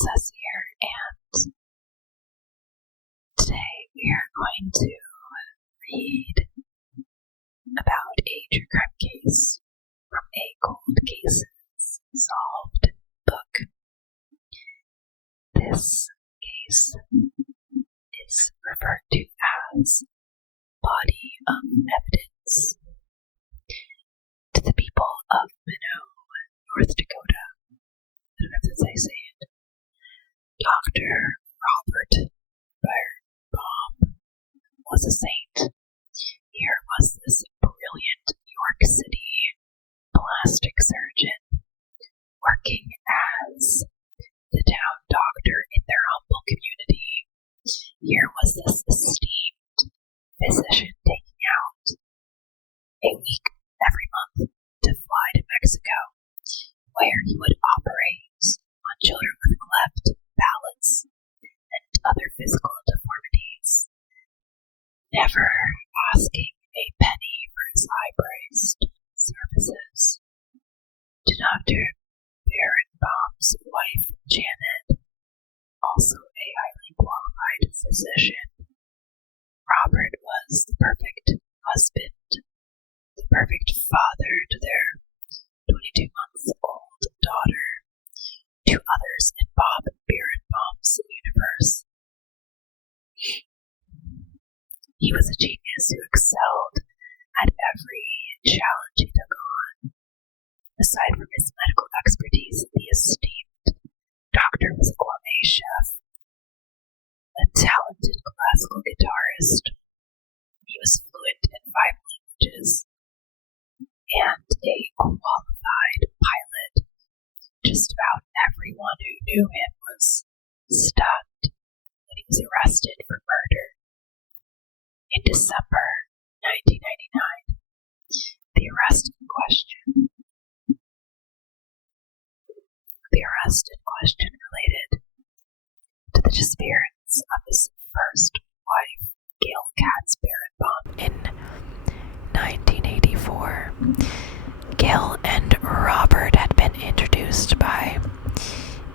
Princess here, and today we are going to read about a true crime case from a Cold Cases Solved book. This case is referred to as Body of Evidence. To the people of Minot, North Dakota, I don't know if that's how you say it, Dr. Robert Baron-Baum was a saint. Here was this brilliant New York City plastic surgeon working as the town doctor in their humble community. Here was this esteemed physician taking out a week every month to fly to Mexico, where he would operate on children with cleft palates and other physical deformities, never asking a penny for his high-priced services. To Dr. Baron-Baum's wife, Janet, also a highly qualified physician, Robert was the perfect husband, the perfect father to their 22-month-old daughter, to others in Bob Baron-Baum's universe. He was a genius who excelled at every challenge he took on. Aside from his medical expertise, the esteemed doctor was a gourmet chef, a talented classical guitarist. He was fluent in 5 languages, and a qualified pilot. Just about everyone who knew him was stunned when he was arrested for murder. In December 1999, the arrest in question related to the disappearance of his first wife, Gail Bierenbaum, in 1984. Gail and Robert had been introduced by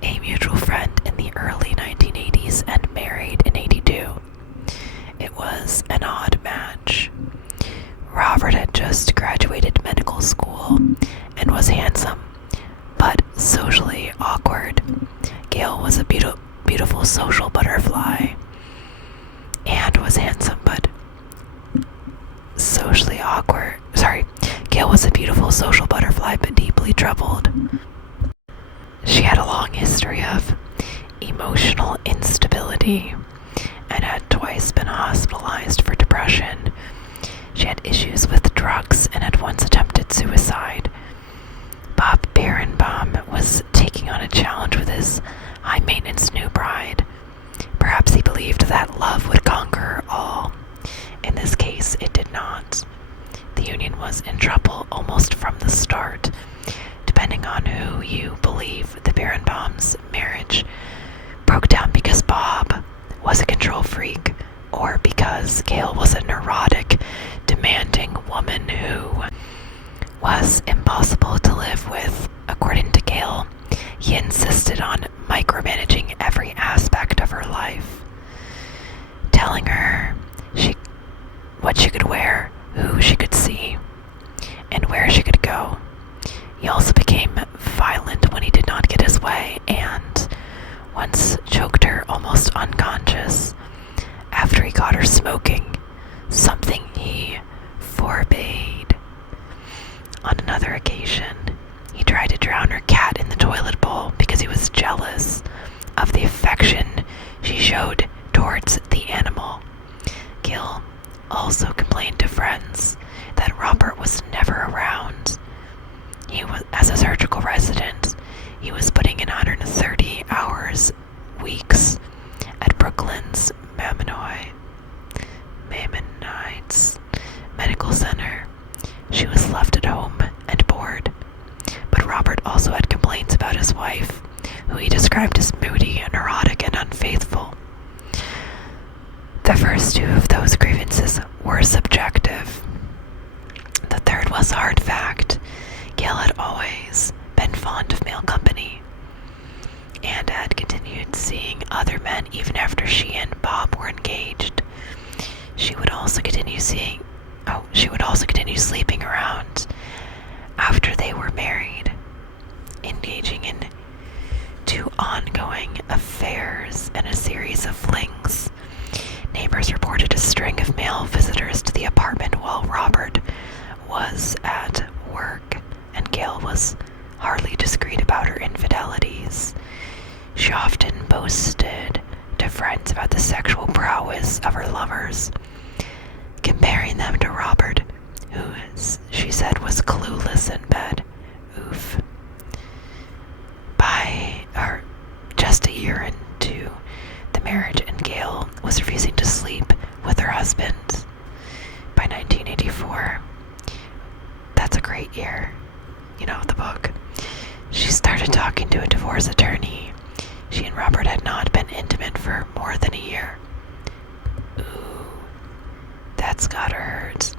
a mutual friend in the early 1980s and married in 82. It was an odd match. Robert had just graduated medical school and was handsome, but socially awkward. Gail was a beautiful social butterfly and was handsome, but socially awkward. Gail was a beautiful social butterfly, but deeply troubled. She had a long history of emotional instability and had twice been hospitalized for depression. She had issues with drugs and had once attempted suicide. Bob Baron-Baum was taking on a challenge with his high-maintenance new bride. Perhaps he believed that love would conquer all. In this case, it did not. The union was in trouble almost from the start. Depending on who you believe, the Baron-Baum's marriage broke down because Bob was a control freak, or because Gail was a neurotic, demanding woman who was impossible to live with. According to Gail, he insisted on micromanaging every aspect of her life, telling her what she could wear, who she could see, and where she could go. He also became violent when he did not get his way, and once choked her almost unconscious after he caught her smoking, something he forbade. On another occasion, he tried to drown her cat in the toilet bowl because he was jealous of the affection she showed towards the animal. Gail also complained to friends that Robert was never around. As a surgical resident, he was putting in 130 hours weeks at Brooklyn's Maimonides Medical Center. She was left at home and bored. But Robert also had complaints about his wife, who he described as moody, neurotic, and unfaithful. The first 2 of those grievances were subjective. The third was a hard fact. Gail had always been fond of male company and had continued seeing other men even after she and Bob were engaged. She would also continue sleeping around after they were married, engaging in 2 ongoing affairs and a series of flings. Neighbors reported a string of male visitors to the apartment while Robert was at work, and Gail was hardly discreet about her infidelities. She often boasted to friends about the sexual prowess of her lovers, comparing them to Robert, who she said was clueless in bed. Oof. Just a year into the marriage, and Gail was refusing to sleep with her husband. By 1984, that's a great year, the book, she started talking to a divorce attorney. She and Robert had not been intimate for more than a year. Ooh, that's gotta hurt.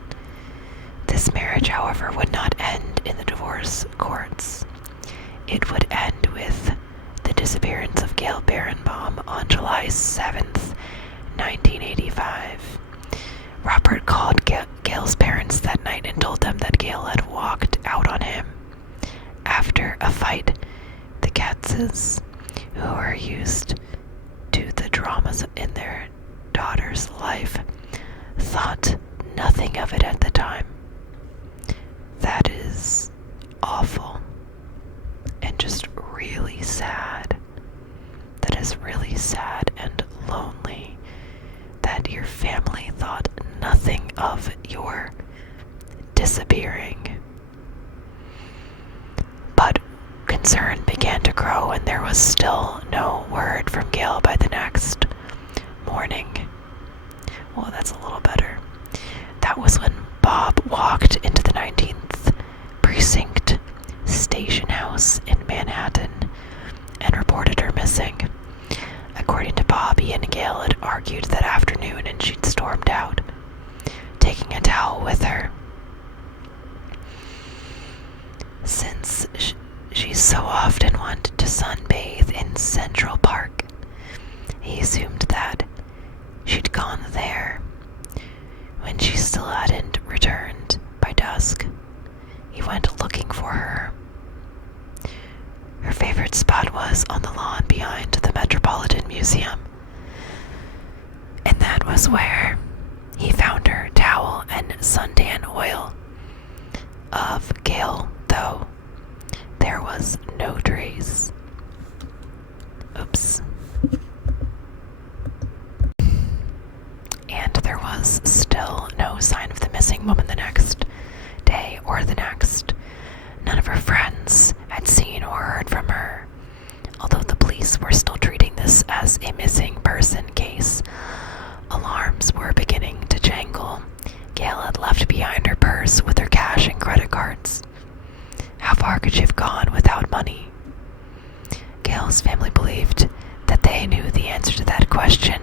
This marriage, however, would not end in the divorce courts. It would end with the disappearance of Gail Bierenbaum on July 7th, 1985. Robert called Gail's parents that night and told them that Gail had walked out on him. After a fight, the Katzes, who are used to the dramas in their daughter's life, thought nothing of it at the time. That is awful and just really sad. That is really sad and lonely that your family thought nothing of your disappearing. But concern began to grow, and there was still no word from Gail by the next morning. Well, that's a little better. That was when Bob walked into the 19th Precinct station house in Manhattan and reported her missing. According to Bob, he and Gail had argued that afternoon and she'd stormed out, taking a towel with her. Since she so often wanted to sunbathe in Central Park, he assumed that she'd gone there. When she still hadn't returned by dusk, he went looking for her. Her favorite spot was on the lawn behind the Metropolitan Museum, and that was where he found her towel and suntan oil. Of Gail, though, there was no trace. Oops. And there was still no sign of the missing woman the next day or the next. None of her friends had seen or heard from her. Although the police were still treating this as a missing person case, alarms were beginning to jangle. Gail had left behind her purse with her cash and credit cards. How far could she have gone without money? Gail's family believed that they knew the answer to that question.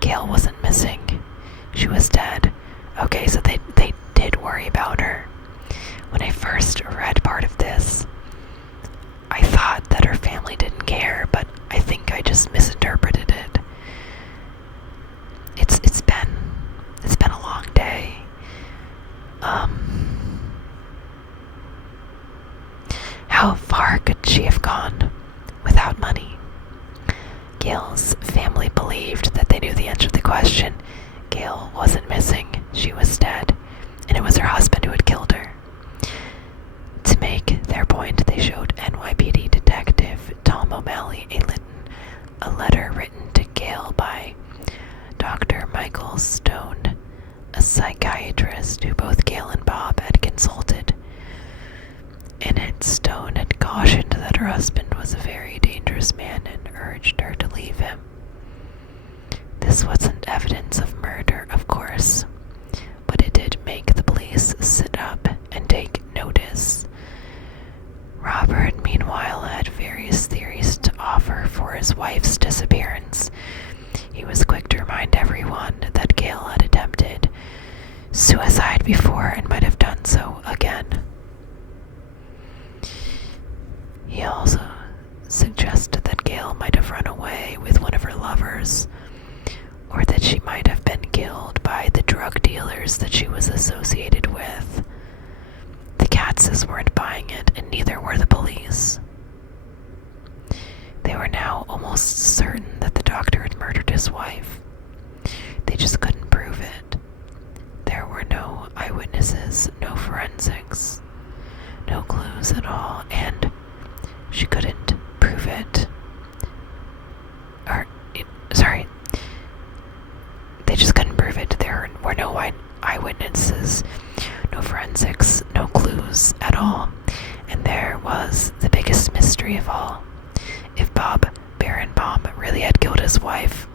Gail wasn't missing. She was dead. Okay, so they did worry about her. When I first read part of this, I thought that her family didn't care, but I think I just misinterpreted it. It's been a long day. How far could she have gone without money? Gail's family believed that they knew the answer to the question. Gail wasn't missing. She was dead, and it was her husband who had killed her. To make their point, they showed NYPD Detective Tom O'Malley a letter written to Gail by Dr. Michael Stone, a psychiatrist who both Gail and Bob had consulted. In it, Stone had cautioned that her husband was a very dangerous man and urged her to leave him. This wasn't evidence of murder, of course, but it did make the police sit up and take notice. Robert, meanwhile, had various theories to offer for his wife's disappearance. He was quick to remind everyone that Gail had attempted suicide before and might have done so again. He also suggested that Gail might have run away stores, or that she might have been killed by the drug dealers that she was associated with. The Katzes weren't buying it, and neither were the police. They were now almost certain that the doctor had murdered his wife. They just couldn't prove it. There were no eyewitnesses, no forensics, no clues at all, and she couldn't prove it. They just couldn't prove it. There were no eyewitnesses, no forensics, no clues at all. And there was the biggest mystery of all. If Bob Baron-Baum really had killed his wife,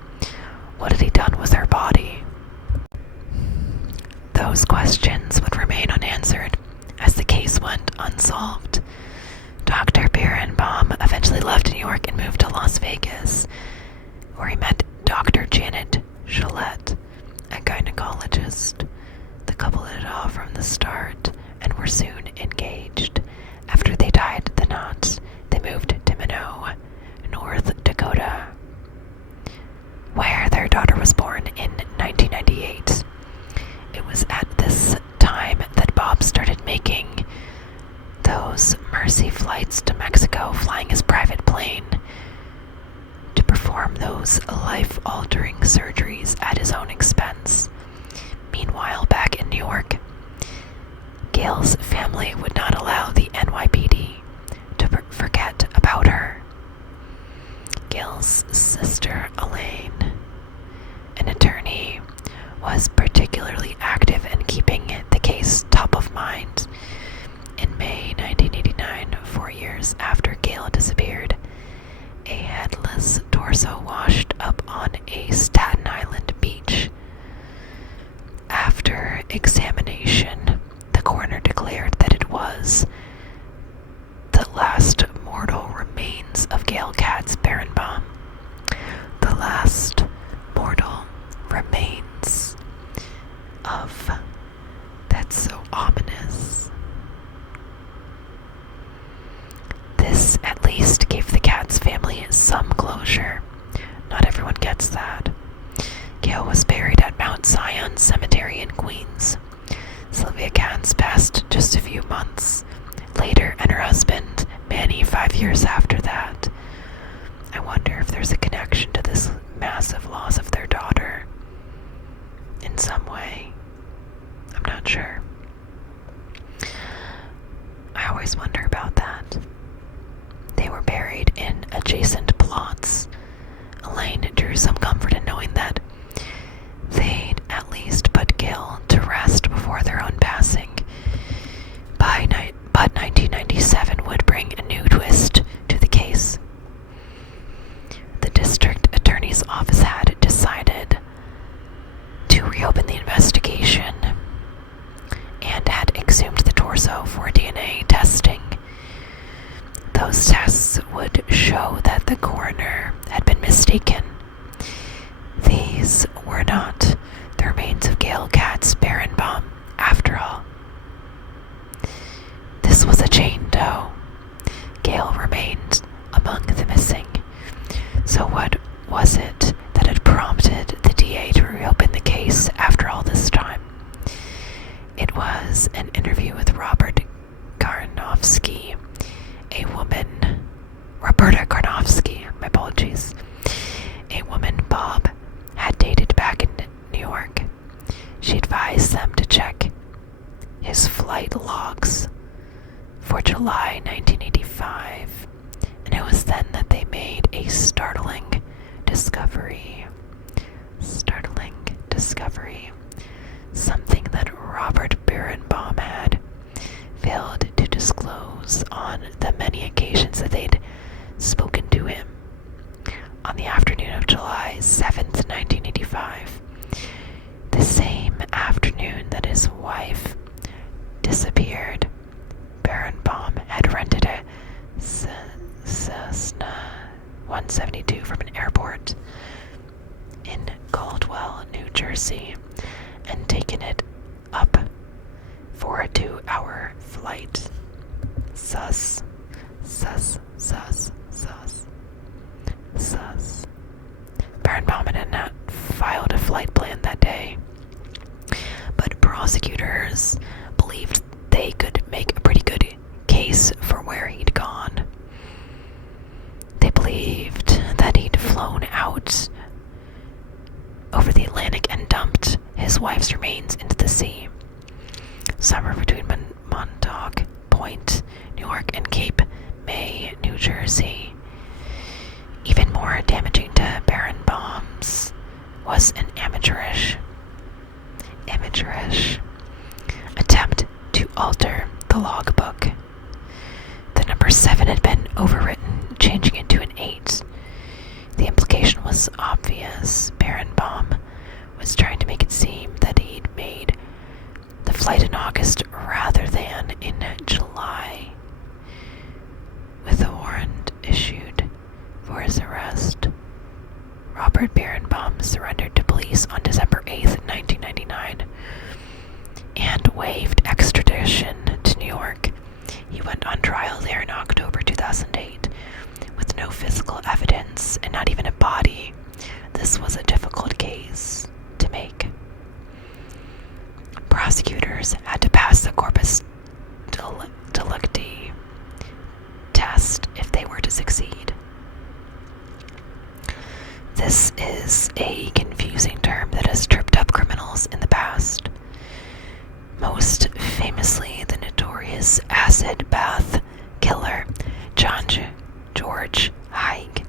what had he done with her body? Those questions would remain unanswered as the case went unsolved. Dr. Baron-Baum eventually left New York and moved to Las Vegas, where he met Dr. Janet Gillette, a gynecologist. The couple hit it off from the start and were soon engaged. After they tied the knots, they moved to Minot, North Dakota, where their daughter was born in 1998. It was at this time that Bob started making those mercy flights to Mexico, flying his private plane to perform those life-altering surgeries at his own expense. Meanwhile, back in New York, Gail's family would not allow the NYPD to forget about her. Gail's sister, Elaine, an attorney, was particularly active in keeping the case top of mind. In May 1989, 4 years after Gail disappeared, a headless torso washed up on a Staten Island beach. After examination, the coroner declared that it was the last mortal remains of Gail Katz Baron-Baum. The last mortal remains of... That's so ominous. This at least gave the Katz family some closure. Not everyone gets that. Gail was buried at Mount Zion Cemetery in Queens. Sylvia Katz passed just a few months later, and her husband, Manny, 5 years after that. I wonder if there's a connection to this massive loss of their daughter in some way. I'm not sure. I always wonder about that. They were buried in adjacent plots. Elaine drew some comfort in knowing that they'd at least put Gail to rest before their own passing. But 1997 would bring a new twist to the case. The district attorney's office had decided to reopen the investigation and had exhumed the torso for DNA testing. Those tests would show that the coroner had been mistaken. These were not the remains of Gail Katz Baron-Baum, after all. This was a Jane Doe. Gail remained among the missing. So what was it that had prompted the DA to reopen the case after all this time? It was an interview with Roberta Karnofsky, my apologies, a woman Bob had dated back in New York. She advised them to check his flight logs for July 1985, and it was then that they made a startling discovery. Something that Robert Baron-Baum had failed to disclose on the many occasions that they'd spoken to him. On the afternoon of July 7th, 1985, the same afternoon that his wife disappeared, Baron-Baum had rented a Cessna 172 from an airport in Caldwell, New Jersey, and taken it up for a 2-hour flight. Baron-Baum had not filed a flight plan that day, but prosecutors believed they could make a pretty good case for where he'd gone. They believed that he'd flown out over the Atlantic and dumped his wife's remains into the sea, somewhere between Montauk Point, New York, and Cape May, New Jersey. Even more damaging to Baron-Baum's was an amateurish attempt to alter the logbook. The number 7 had been overwritten, changing it to an 8. The implication was obvious. Baron-Baum was trying to make it seem that he'd made the flight in August rather than in July, with a warrant issued for his arrest. Robert Baron-Baum surrendered to police on December 8th, 1999, and waived extradition to New York. He went on trial there in October 2008 with no physical evidence and not even a body. This was a difficult case to make. Prosecutors had to pass the corpus delicti test if they were to succeed. This is a confusing term that has tripped up criminals in the past. Most famously, the notorious acid bath killer John George Haig.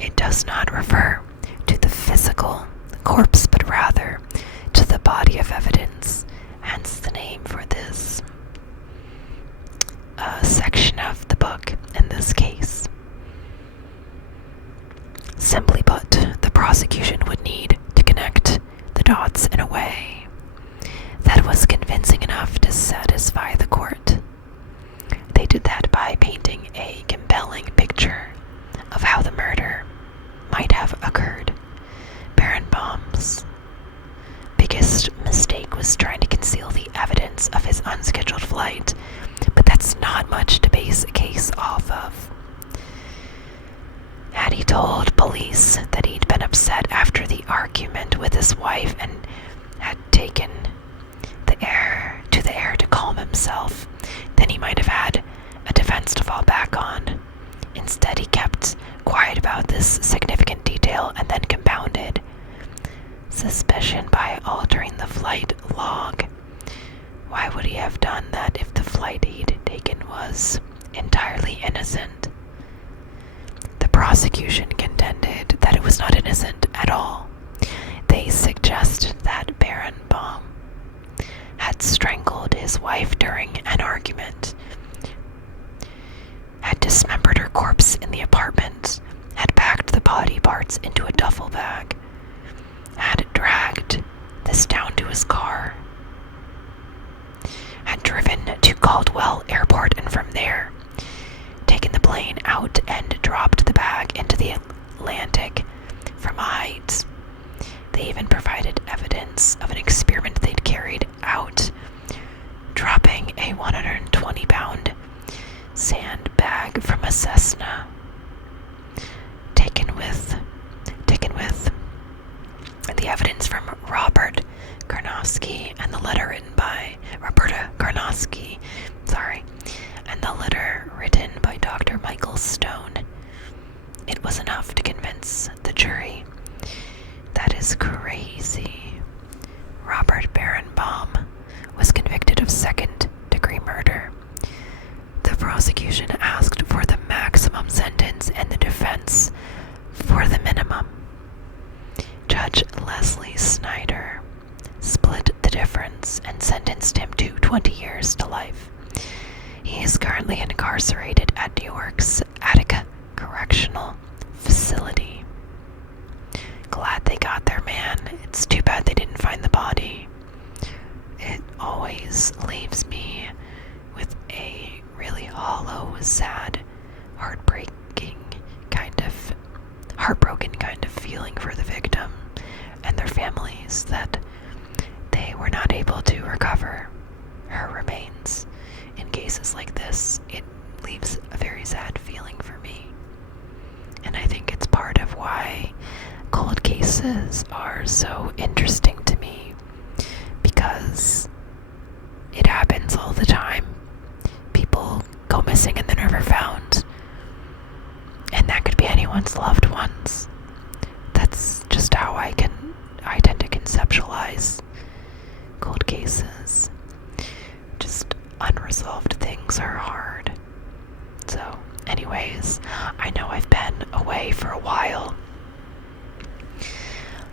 It does not refer to the physical corpse, but rather to the body of evidence, hence the name for this section of the book in this case. Simply put, the prosecution would need to connect the dots in a way that was convincing enough to satisfy the court. They did that by painting a compelling picture of how the murder might have occurred. Baron-Baum's biggest mistake was trying to conceal the evidence of his unscheduled flight, but that's not much to base a case off of. Had he told police that he'd been upset after the argument with his wife and had taken the air to calm himself, then he might have had a defense to fall back on. Instead, he kept quiet about this significant detail and then compounded suspicion by altering the flight log. Why would he have done that if the flight he'd taken was entirely innocent? The prosecution contended that it was not innocent at all. They suggested that Baron-Baum had strangled his wife during an argument, had dismembered her corpse in the apartment, had packed the body parts into a duffel bag, had dragged this down to his car, had driven to Caldwell Airport, and from there taken the plane out and dropped the bag into the Atlantic from a height. They even provided evidence of an experiment they'd carried out, dropping a 120-pound sandbag from a Cessna, taken with the evidence from Robert Karnofsky and the letter written by Roberta Karnofsky, and the letter written by Dr. Michael Stone. It was enough to convince the jury. That is crazy. Robert Baron-Baum was convicted of second-degree murder. The prosecution asked for the maximum sentence and the defense for the minimum. Judge Leslie Snyder split the difference and sentenced him to 20 years to life. He is currently incarcerated at New York's Attica Correctional Facility. Glad they got their man. It's too bad they didn't find the body. It always leaves me with a really hollow, sad, heartbroken kind of feeling for the victim and their families that they were not able to recover her remains. In cases like this, it leaves a very sad feeling for me. And I think it's part of why cold cases are so interesting to me because it happens all the time. People go missing and they're never found. And that could be anyone's loved ones. That's just how I tend to conceptualize cold cases. Just unresolved things are hard. So, anyways, I know I've been away for a while.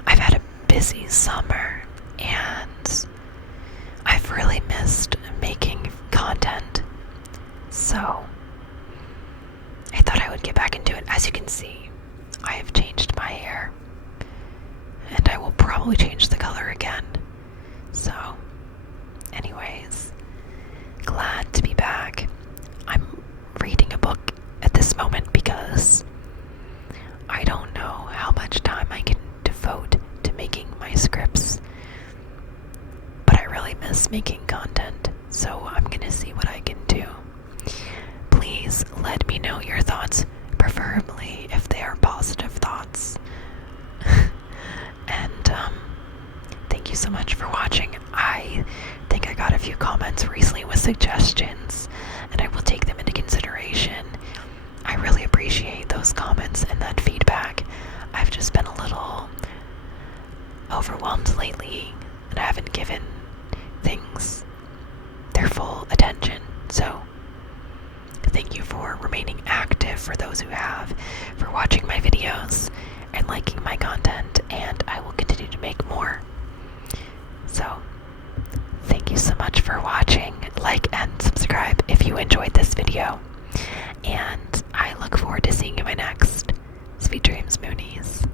I've had a busy summer and I've really missed making content. So, I thought I would get back into it. As you can see, I have changed my hair. And I will probably change the color again. So, anyways, glad to be back. I'm reading a book at this moment because I don't know how much time I can devote to making my scripts. But I really miss making content, so I'm gonna see what I can do. Please let me know your thoughts, preferably if they are positive thoughts. And thank you so much for watching. I think I got a few comments recently with suggestions, and I will take them into consideration. I really appreciate those comments and that feedback. I've just been a little overwhelmed lately, and I haven't given things their full attention. So thank you for remaining active, for those who have, for watching my videos and liking my content, and I will continue to make more. So, thank you so much for watching. Like and subscribe if you enjoyed this video, and I look forward to seeing you in my next Sweet Dreams Moonies.